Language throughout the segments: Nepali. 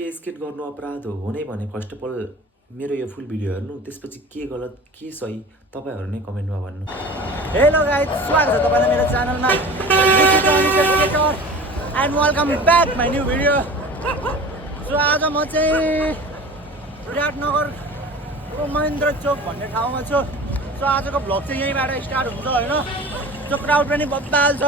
के स्केट गर्नु अपराध हो नै भने फर्स्ट अफ अल मेरो यो फुल भिडियो हेर्नु, त्यसपछि के गलत के सही तपाईँहरू नै कमेन्टमा भन्नु। हेलो गाइज, स्वागत छ तपाईँलाई मेरो च्यानलमा and welcome back my new video. So आज म चाहिँ विराटनगरको महेन्द्र चोक भन्ने ठाउँमा छु। सो आजको भ्लग चाहिँ यहीँबाट स्टार्ट हुन्छ होइन। सो क्राउड पनि बब्बाल छ,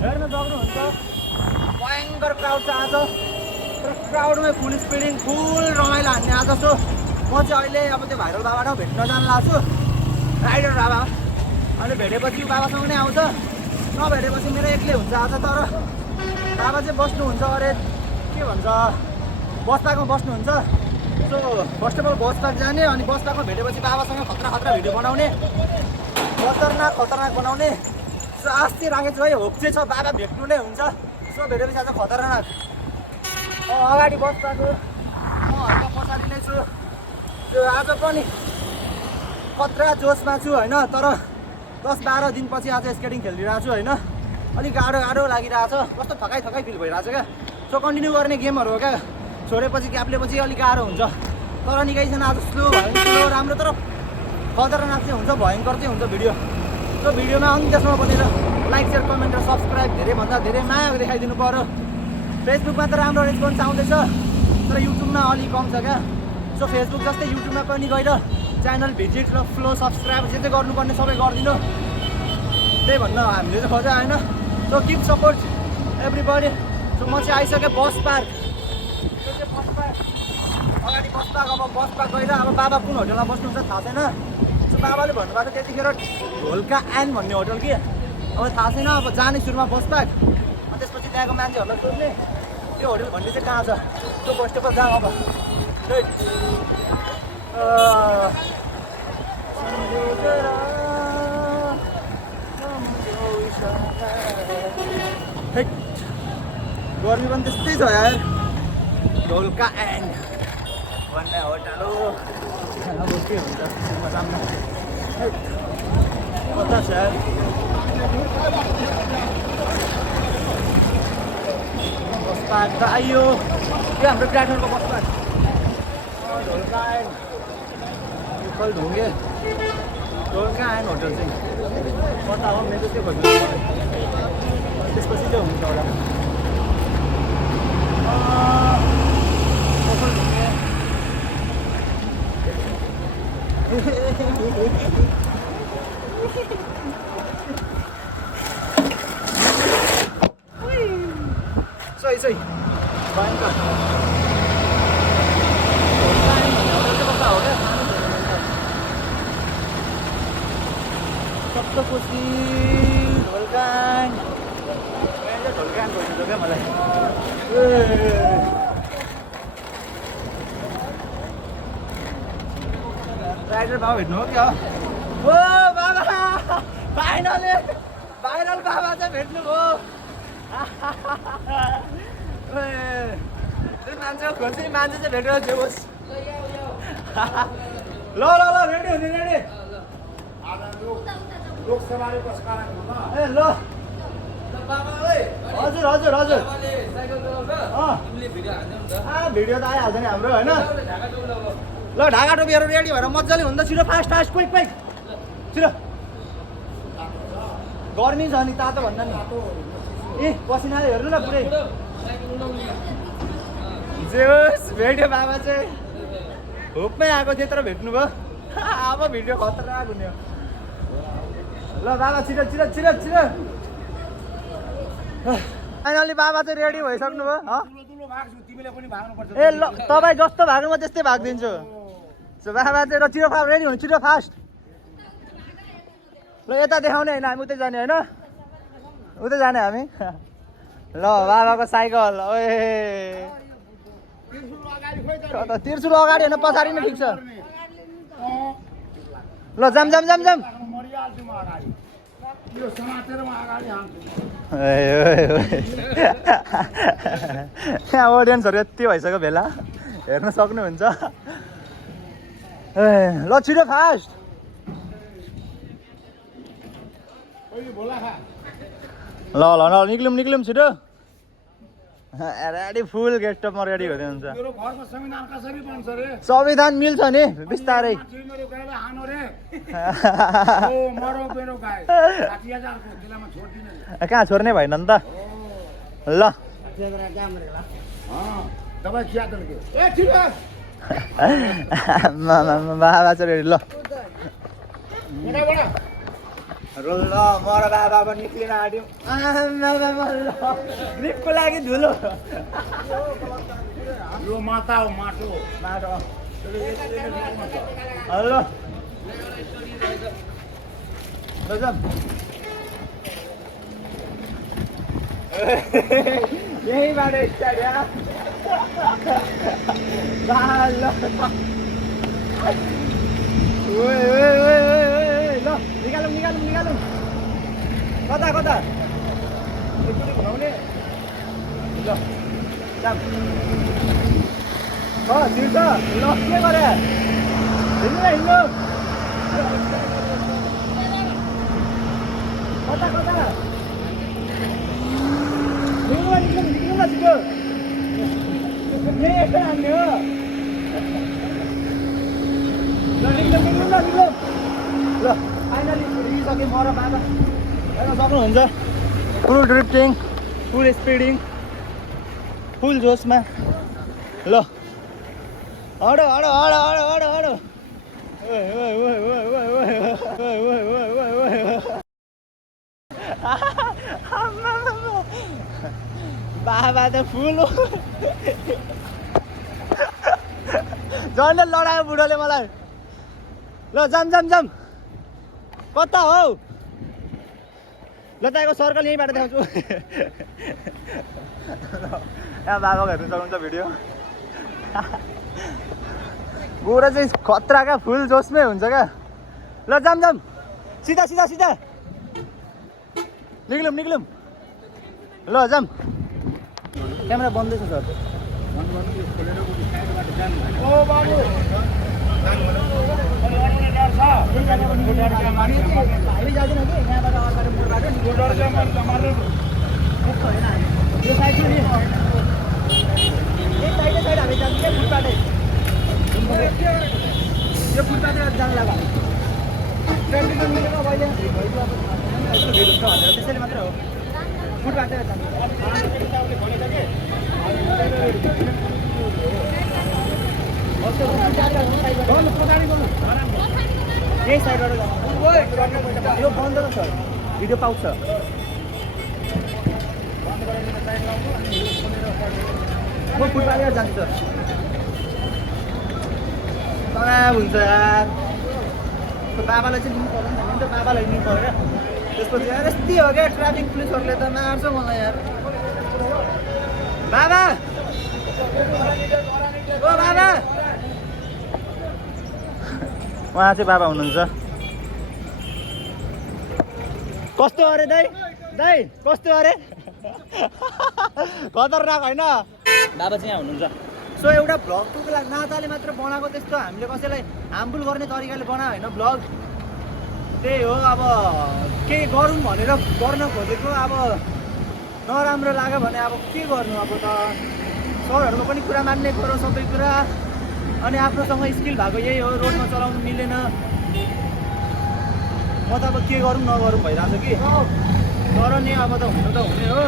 हेर्न सक्नुहुन्छ, भयङ्कर क्राउड छ आज। क्राउडमै फुल स्पिडिङ फुल रमाइलो हान्ने आज छु। म चाहिँ अहिले अब त्यो भाइरल बाबासँग भेट्न जान लाग्छु, राइडर बाबा। अहिले भेटेपछि बाबासँग नै आउँछ, नभेटेपछि मेरो एक्लै हुन्छ आज। तर बाबा चाहिँ बस्नुहुन्छ अरे के भन्छ, बस पार्कमा बस्नुहुन्छ। So first of all bus park जाने, अनि बस पार्कमा भेटेपछि बाबासँग खतरा भिडियो बनाउने, खतरनाक बनाउने। सो अस्ति राखेको छु है, होप चाहिँ छ बाबा भेट्नु नै हुन्छ। सो भेटेपछि आज खतरनाक। अगाडि बस पार्क, म हल्का पछाडि नै छु। त्यो आज पनि खतरा जोसमा छु होइन। तर 10-12 दिनपछि आज स्केटिङ खेलिरहेको छु होइन। अलिक गाह्रो लागिरहेछ, कस्तो थकाइ फिल भइरहेछ क्या। सो कन्टिन्यू गर्ने गेमहरू हो क्या, छोडेपछि ग्याप्लेपछि अलिक गाह्रो हुन्छ। तर निकै छैन आज, स्लो राम्रो, तर खतरनाक चाहिँ हुन्छ, भयङ्कर चाहिँ हुन्छ भिडियो। सो भिडियोमा अन्त्यसम्म बनेर लाइक सेयर कमेन्ट र सब्सक्राइब धेरैभन्दा धेरै माया देखाइदिनु पऱ्यो। फेसबुकमा त राम्रो रेस्पोन्स आउँदैछ, तर युट्युबमा अलिक कम छ क्या। सो फेसबुक जस्तै युट्युबमा पनि गएर च्यानल भिजिट र फ्लो सब्सक्राइब जे चाहिँ गर्नुपर्ने सबै गरिदिनु, त्यही भन्न हामीले चाहिँ खोज्यो होइन। So keep support everybody. So म चाहिँ आइसकेँ बस पार्क। त्यो चाहिँ बस पार्क, अगाडि बस पार्क। अब बस पार्क गएर अब बाबा कुन होटलमा बस्नुहुन्छ थाहा छैन। सो बाबाले भन्नुभएको त्यतिखेर ढोल्का एन भन्ने होटल कि, अब थाहा छैन। अब जाने सुरुमा बस पार्क, अनि त्यसपछि त्यहाँको मान्छेहरूलाई सोध्ने त्यो होटल भन्ने चाहिँ कहाँ छ। त्यो फर्स्ट अफ अल जाउँ अब। गर्मी पनि त्यस्तै छ यार। ढोल्का एन्ड भन्ने होटल हो, अब के हुन्छ सामना कता छ यार। बस पार्क त आइयो, त्यो हाम्रो प्लेटफर्मको बस पार्क। ढोल्का एन्ड ढुङ्गे ढोल्का एन्ड होटल चाहिँ कता हो, मेरो त्यो खोज्नु त्यसपछि चाहिँ हुन्छ होला। सही भयङ्कर सप्तकोशी ढोल्कान खोजिन्छ क्या मलाई। राइडर बाबा भेट्नु हो क्या? ओ बाबा, फाइनली भाइरल बाबा चाहिँ भेट्नुभयो। मान्छे खोज्ने मान्छे चाहिँ भेटेर जोस्। ल रेडी हुने रेडी। ए ल हजुर भिडियो त आइहाल्छ नि हाम्रो होइन। ल ढाका टोपीहरू रेडी भएर मजाले हुन्छ, छिटो फास्ट क्विक छिटो। गर्मी छ नि, तातो भन्दा नि। ए पसिनाले हेर्नु न पुरै। जेस भेट्यो बाबा चाहिँ, होपमै आएको थिएँ तर भेट्नुभयो। अब भिडियो खतरनाक हुने हो। ल बाबा छिटो। फाइनली बाबा चाहिँ रेडी भइसक्नु भयो। ए ल तपाईँ जस्तो भाग्नु म त्यस्तै भागिदिन्छु। सो बाबा चाहिँ छिटो रेडी हुनु, छिटो फास्ट। ल यता देखाउने होइन, हामी उतै जाने होइन, उतै जाने हामी। ल बाबाको साइकल, ओए तिर्सुल अगाडि होइन पछाडि नै ठिक छ। ल जाम यहाँ अडियन्सहरू यति भइसक्यो भेला, हेर्न सक्नुहुन्छ। ल छिटो फास्ट। ल निक्लियौँ छिटो। रेडी फुल गेस्टअपमा रेडी हुँदै हुन्छ मेरो घरमा संविधान कसरी बन्छ रे संविधान मिल्छ नि बिस्तारै मेरो गाईलाई हानो रे ओ मरो मेरो गाई 60000 को किलोमा छोड्दिनु कहाँ छोड्ने भएन नि त ल दबाई खिया दल के ए ठीक है बाबा चाहिँ रेडी ल बडा बडा ल म र बाबा पनि निक्लिन आँट्यौँ ट्रिपको लागि धुलो यो माता हो माटो माटो हेलो यहीँबाट स्टार्ट ल निकालौँ निकालौँ निकालौँ कता कता एकचोटि घुमाउने ल जाम छिर्छ ल के गरे हिँड्नु हिँड्नु कता कता निक्लौँ निक्लौँ निक्लौँ न छिटो यही यस्तो हान्ने हो ल निक्लौँ निक्लौँ न निक्लौँ ल फाइनली हिँडिसकेँ म र बाबा हेर्न सक्नुहुन्छ फुल ड्रिफ्टिङ फुल स्पिडिङ फुल जोसमा ल हडो हडो हडो हडो हडो हडो बाबा त फुल झन्डै लडायो बुढोले मलाई ल जाम जाम जाम कता हौ ल तपाईँको सर्कल यहीँबाट देखाउँछु यहाँ बाबाको हेर्नु सक्नुहुन्छ भिडियो बुढो चाहिँ खतरा क्या फुल जोसमै हुन्छ क्या ल जाम जाम सिधा सिधा सिधा निक्लौँ निक्लौँ ल जाम क्यामेरा बन्दै छ सर ओ बाबु हामी जाँदैन कि यहाँबाट अगाडि मुडबाट यो साइड चाहिँ नि एक साइडै साइड हामी जान्छ क्या फुटबाटै यो फुटबाटै जानु लाग्यो ट्रेन्डिङमा मिलेको अब अहिले यस्तो भिड हुन्छ भनेर त्यसैले मात्रै हो फुटबाटै जान्छ यही साइडबाट जानु यो बन्द छ सर भिडियो पाउँछ म फुटबाटै जान्छु सर तनाव हुन्छ यार बाबालाई चाहिँ लिनु पर्यो नि त बाबालाई लिनु पर्यो क्या त्यसपछि यार यस्तै हो क्या ट्राफिक पुलिसहरूले त मार्छ मलाई यार बाबा ओ बाबा उहाँ चाहिँ बाबा हुनुहुन्छ कस्तो अरे दाइ दाइ कस्तो अरे खतरनाक होइन बाबा चाहिँ यहाँ हुनुहुन्छ सो एउटा भ्लगको लागि नाताले मात्र बनाएको त्यस्तो हामीले कसैलाई हार्मफुल गर्ने तरिकाले बनायो होइन भ्लग त्यही हो अब केही गरौँ भनेर गर्न खोजेको अब नराम्रो लाग्यो भने अब के गर्नु अब त सरहरूको पनि कुरा मान्ने कुरो सबै कुरा अनि आफ्नोसँग स्किल भएको यही हो रोडमा चलाउनु मिलेन म त अब के गरौँ नगरौँ भइरहेको छ कि तर नि अब त हुनु त हुने हो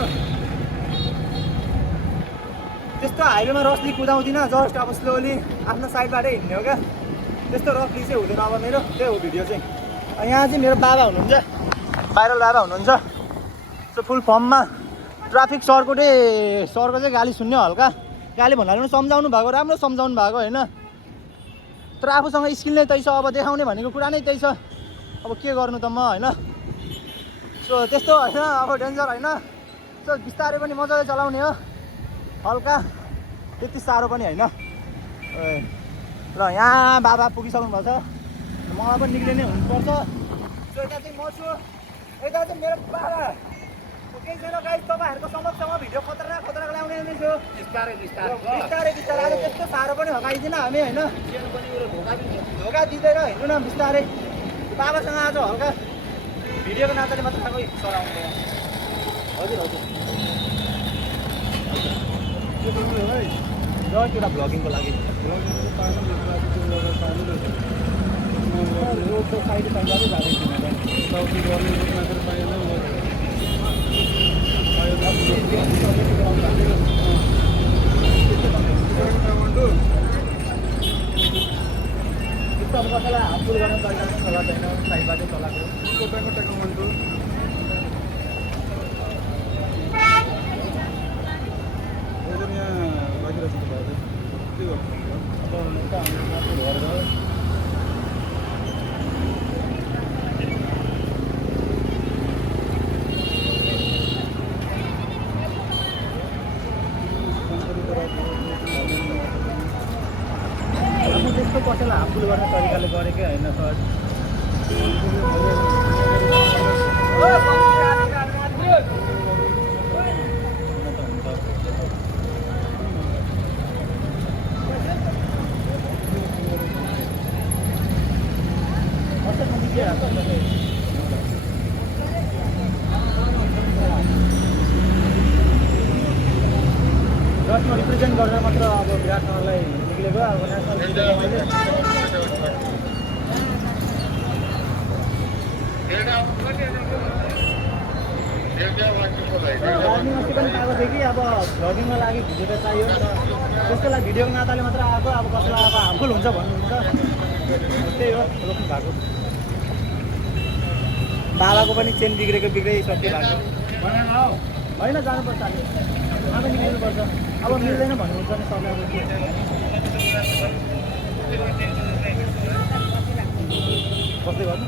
त्यस्तो हाइवेमा रफली कुदाउँदिनँ जस्ट अब स्लोली आफ्नो साइडबाटै हिँड्ने हो क्या त्यस्तो रफली चाहिँ हुँदैन अब मेरो त्यही हो भिडियो चाहिँ यहाँ चाहिँ मेरो बाबा हुनुहुन्छ भाइरल बाबा हुनुहुन्छ सो फुल फर्ममा ट्राफिक सरको चाहिँ गाली सुन्ने हल्का गाली भन्नाले पनि सम्झाउनु भएको राम्रो सम्झाउनु भएको होइन तर आफूसँग स्किल नै त्यही छ अब देखाउने भनेको कुरा नै त्यही छ अब के गर्नु त म होइन सो त्यस्तो होइन अब डेन्जर होइन सो बिस्तारै पनि मजाले चलाउने हो हल्का त्यति साह्रो पनि होइन र यहाँ बाबा पुगिसक्नु भएको छ मलाई पनि निक्लिने हुनुपर्छ सो यता चाहिँ म छु यता चाहिँ मेरो बाबा केही छैन गाइस तपाईँहरूको समक्षमा भिडियो खतरनाक खतरनाक ल्याउने नै छु बिस्तारै बिस्तारै बिस्तारै बिस्तारै आज त्यस्तो साह्रो पनि हकाइदिन हामी होइन धोका दिँदैन हिँड्नु न बिस्तारै बाबासँग आज हल्का भिडियोको नाताले मात्र आएको सर आउनु हजुर हजुर एउटा भ्लगिङको लागि रोडको साइड साइडबाटै जाँदैछु अब कसैलाई हार्मफुल गर्ने तरिका पनि चलाएको छैन साइडबाटै चलाएको त्यस्तो कसैलाई हार्मफुल गर्ने तरिकाले गरेकै होइन सर जसमा रिप्रेजेन्ट गरेर मात्र अब विराटनगरलाई निक्लेको अब नेसनल वार्निङ अस्ति पनि पाएको थियो कि अब भ्लगिङको लागि भिडियो त चाहियो नि त त्यसको लागि भिडियोको नाताले मात्र आएको अब कसैलाई अब हार्मफुल हुन्छ भन्नुहुन्छ त्यही हो रोक्नु भएको बाबाको पनि चेन बिग्रेको सक्यो भएको होइन जानुपर्छ अब निक्लिनुपर्छ अब मिल्दैन भन्नुहुन्छ नि सरले कस्तै गर्नु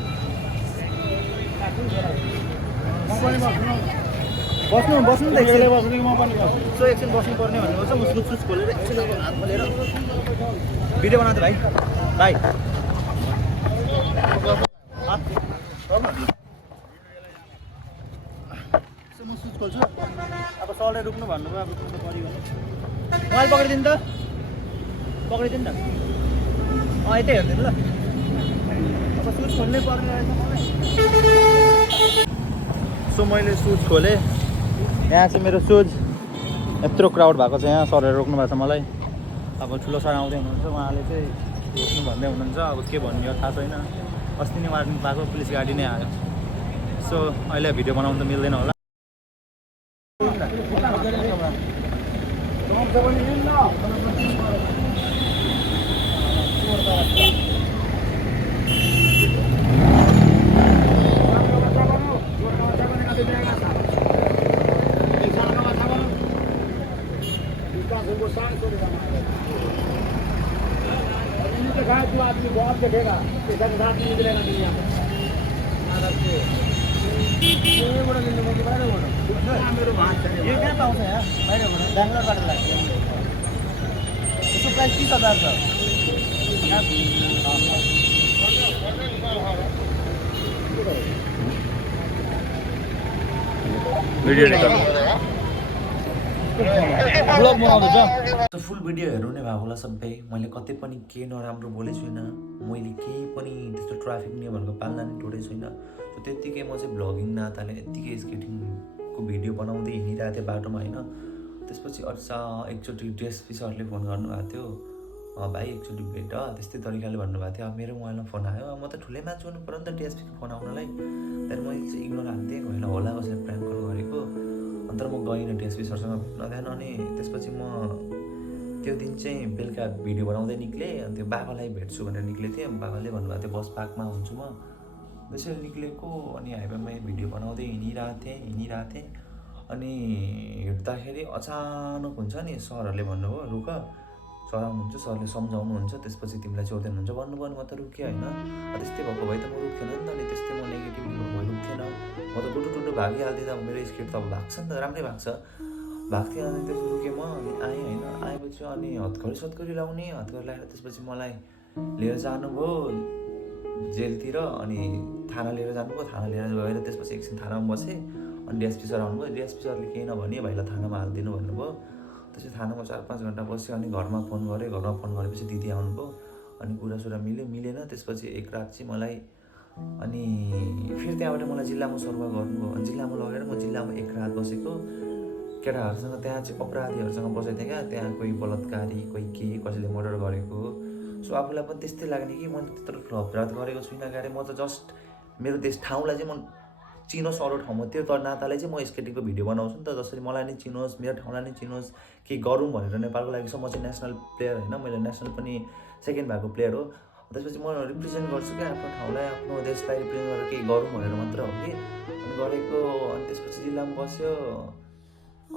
बस्नु बस्नु त एकछिन बस्नु म पनि बस्छु एकछिन बस्नुपर्ने भन्नुपर्छ उसको सुच खोलेर एकछिन हात खोलेर भिडियो बनाउँछ भाइ म सुच खोल्छु अब सरले रुक्नु भन्नुभयो अब रुक्नु पऱ्यो भने मोबाइल पक्रिदिनु त पक्रिदिनु न यतै हेरिदिनु ल अब सुच खोल्नै पर्ने रहेछ मलाई सो मैले सुज खोलेँ यहाँ चाहिँ मेरो सुज यत्रो क्राउड भएको छ यहाँ सरले रोक्नु भएको छ मलाई अब ठुलो सर आउँदै हुनुहुन्छ उहाँले चाहिँ रोक्नु भन्दै हुनुहुन्छ अब के भन्ने हो थाहा छैन अस्ति नै वार्निङ पाएको पुलिस गाडी नै आयो सो अहिले भिडियो बनाउनु त मिल्दैन होला आदमी बहुत देखेगा इधर रात में निकलेगा दुनिया में यो कहाँ पाउँछ यहाँ बाहिर बेङ्गलोरबाट लाग्छ यसको प्राइस 30,000 छ भिडियो ब्लग बनाउँदैछ फुल भिडियो हेर्नु नै भएको होला सबै मैले कतै पनि केही नराम्रो बोलेको छुइनँ मैले केही पनि त्यस्तो ट्राफिक नियमहरूको पालना नै तोडेको छुइनँ सो त्यत्तिकै म चाहिँ भ्लगिङ नाताले यत्तिकै स्केटिङको भिडियो बनाउँदै हिँडिरहेको थिएँ बाटोमा होइन त्यसपछि एकचोटि डिएसपी सरले फोन गर्नुभएको थियो भाइ एकचोटि भेट त्यस्तै तरिकाले भन्नुभएको थियो अब मेरो मोबाइलमा फोन आयो म त ठुलै मान्छे हुनु पऱ्यो नि त डिएसपीको फोन आउनलाई त्यहाँदेखि मैले चाहिँ इग्नोर हाल्थेँ होइन होला कसैले प्र्याङ्क कल गरेको अन्त म गइनँ डिएसपी सरसँग भेट्न त्यहाँदेखि अनि त्यसपछि म त्यो दिन चाहिँ बेलुका भिडियो बनाउँदै निक्लेँ अनि त्यो बाबालाई भेट्छु भनेर निक्लेको थिएँ बाबाले भन्नुभएको थियो बस पार्कमा हुन्छु म त्यसरी निक्लेको अनि हाइवेमा भिडियो बनाउँदै हिँडिरहेको थिएँ अनि हिँड्दाखेरि अचानक हुन्छ नि सरहरूले भन्नुभयो रुक सर आउनुहुन्छ सरले सम्झाउनुहुन्छ त्यसपछि तिमीलाई चोर्दैन हुन्छ भन्नुभयो नि म त रुकेँ होइन त्यस्तै भएको भए त म रुक्थेन नि त अनि त्यस्तै म नेगेटिभ भए रुक्थेन म त टुटु भागिहाल्थेँ त मेरो स्केट त अब भाग्छ नि त राम्रै भाग्छ भाग्थेँ अनि त्यसपछि रुकेँ म अनि आएँ होइन आएपछि अनि हतघडी लाउने हतघडी लगाएर त्यसपछि मलाई लिएर जानुभयो जेलतिर अनि थाना लिएर जानुभयो थाना लिएर गएर त्यसपछि एकछिन थानामा बसेँ अनि डिएसपी सर आउनुभयो डिएसपी सरले केही नभने भाइलाई थानामा हालिदिनु भन्नुभयो त्यसपछि थानामा 4-5 घन्टा बस्यो अनि घरमा फोन गरेपछि दिदी आउनुभयो अनि कुरासुरा मिलेन त्यसपछि एक रात चाहिँ मलाई अनि फेरि त्यहाँबाट मलाई जिल्लामा सरुवा गर्नुभयो अनि जिल्लामा लगेर म जिल्लामा एक रात बसेको केटाहरूसँग त्यहाँ चाहिँ अपराधीहरूसँग बसेको थिएँ क्या, त्यहाँ कोही बलात्कारी, कोही के, कसैले मर्डर गरेको। सो आफूलाई पनि त्यस्तै लाग्ने कि मैले त्यत्रो अपराध गरेको छुइनँ क्यारे, म त जस्ट मेरो ठाउँलाई चाहिँ म चिनोस् अरू ठाउँमा, त्यो त नाताले चाहिँ म स्केटिङको भिडियो बनाउँछु नि त, जसरी मलाई नै चिनोस्, मेरो ठाउँलाई नै चिनोस्, केही गरौँ भनेर नेपालको लागि। सो म चाहिँ नेसनल प्लेयर होइन, मैले नेसनल पनि सेकेन्ड भएको प्लेयर हो। त्यसपछि म रिप्रेजेन्ट गर्छु क्या आफ्नो ठाउँलाई, आफ्नो देशलाई रिप्रेजेन्ट गरेर केही गरौँ भनेर मात्र हो कि। अनि गरेको, अनि त्यसपछि जिल्लामा बस्यो।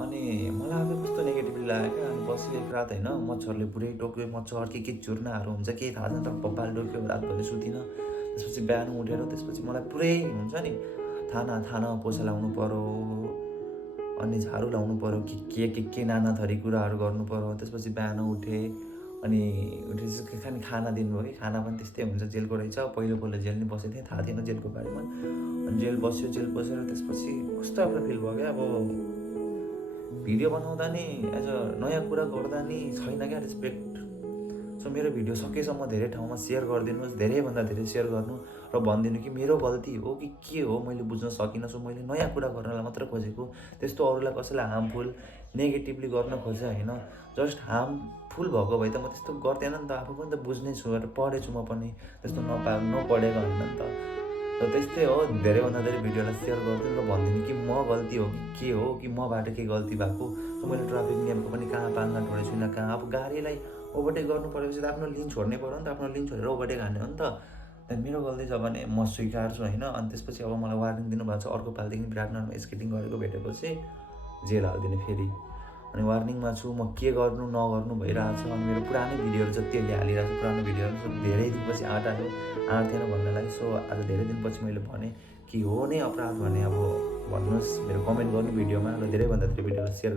अनि मलाई अब कस्तो नेगेटिभली लाग्यो क्या। अनि बस्यो एक रात होइन, मच्छरले पुरै टोक्यो, मच्छर के चुर्नाहरू हुन्छ केही थाहा छैन, तर बब्बाले टोक्यो, रातभरि सुतिनँ। त्यसपछि बिहान उठेर त्यसपछि मलाई पुरै हुन्छ नि, थाना पोछा लाउनु पऱ्यो, अनि झाडु लाउनु पऱ्यो, के नाना थरी कुराहरू गर्नु पऱ्यो। त्यसपछि बिहान उठेँ, अनि उठेपछि खाना दिनुभयो कि, खाना पनि त्यस्तै हुन्छ, जेलको रहेछ। पहिलो जेल नि बसेको थिएँ, थाहा थिएन जेलको बारेमा। अनि जेल बसेर त्यसपछि कस्तो आफ्नो फिल भयो क्या। अब भिडियो बनाउँदा नि एज अ नयाँ कुरा गर्दा नि छैन क्या रेस्पेक्ट। सो मेरो भिडियो सकेसम्म धेरै ठाउँमा सेयर गरिदिनुहोस्, धेरैभन्दा धेरै सेयर गर्नु र भनिदिनु कि मेरो गल्ती हो कि के हो, मैले बुझ्न सकिनँ। सो मैले नयाँ कुरा गर्नलाई मात्र खोजेको, त्यस्तो अरूलाई कसैलाई हार्मफुल नेगेटिभली गर्न खोजेँ होइन। जस्ट हार्मफुल भएको भए त म त्यस्तो गर्दैन नि त, आफू पनि त बुझ्नै छु र पढेछु म पनि, त्यस्तो नपढेको होइन नि त। र त्यस्तै हो, धेरैभन्दा धेरै भिडियोलाई सेयर गरिदिनु र भनिदिनु कि म गल्ती हो कि के हो, कि मबाट केही गल्ती भएको। सो मैले ट्राफिक नियमको पनि कहाँ पालना छोडेको छुइनँ, कहाँ अब गाडीलाई ओभरटेक गर्नु परेपछि त आफ्नो लिन छोड्नै पऱ्यो नि त, आफ्नो लिन छोडेर ओभरटेक हान्ने हो नि त। त्यहाँदेखि मेरो गल्ती छ भने म स्वीकार्छु होइन। अनि त्यसपछि अब मलाई वार्निङ दिनुभएको छ, अर्को पालिदेखि विराटनगरमा स्केटिङ गरेको भेटेपछि जेल हालिदिने फेरि। अनि वार्निङमा छु, म के गर्नु नगर्नु भइरहेको छ। अनि मेरो पुरानै भिडियोहरू जति अहिले हालिरहेको छु, पुरानो भिडियोहरू धेरै दिनपछि आँट थिएन भन्नलाई। सो आज धेरै दिनपछि मैले भने कि हो नै अपराध भने अब भन्नुहोस्, मेरो कमेन्ट गर्नु भिडियोमा, र धेरैभन्दा धेरै भिडियोलाई सेयर